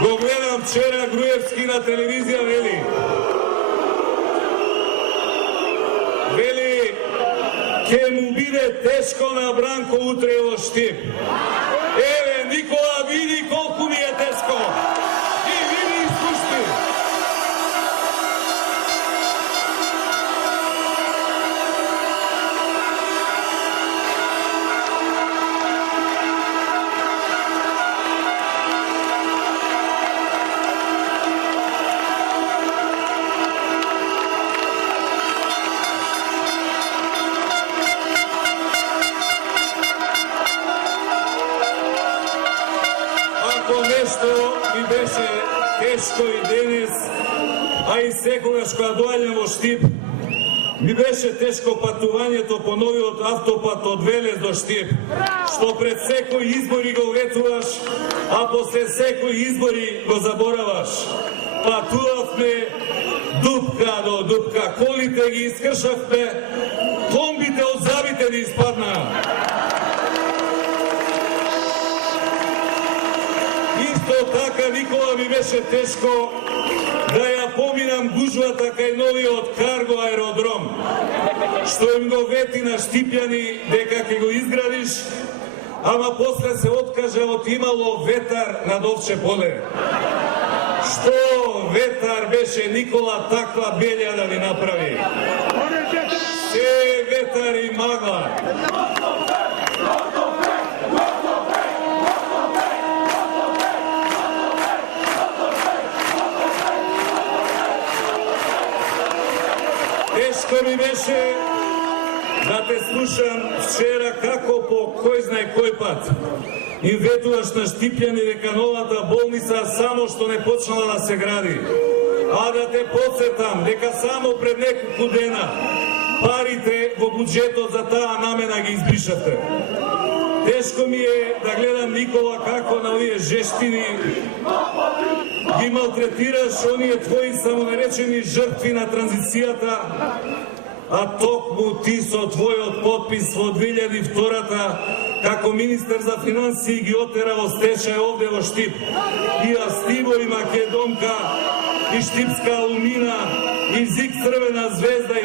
Го гледам вчера Груевски на телевизија, вели, ке му биде тешко на Бранко утре во Штип. Еве, Никола, види колку ми е тешко. И види и слушни. Ако нешто ми беше тешко и денес, а и секогаш кога доаѓам во Штип, ми беше тешко патувањето по новиот автопат од Велес до Штип, што пред секој избори го ветуваш, а после секој избори го забораваш. Патувавме дупка до дупка, колите ги искршавме, комбите од завите ни испаднаа. Исто така, Никола, ми беше тешко да ја поминам гужвата кај новиот карго аеродром, што им го вети на штипјани дека ќе го изградиш, ама после се откаже од имало ветар над Овче поле. Што ветар беше, Никола, таква белја да ни направи? Се ветар и магла. Тешко ми беше да те слушам вчера како по кој знае кој пат им ветуваш на штипјани дека новата болница само што не почнала да се гради. А да те подсетам дека само пред неколку дена парите во буџетот за таа намена ги избришавте. Тешко ми е да гледам, Никола, како на овие жештини ги малтретираш оние твои самонаречени жртви на транзицијата, а токму ти со твојот подпис во 2002-та како министер за финансии ги отера во стечај овде во Штип. И Астиво, и Македонка, и Штипска Алумина, и ЗИК Црвена звезда,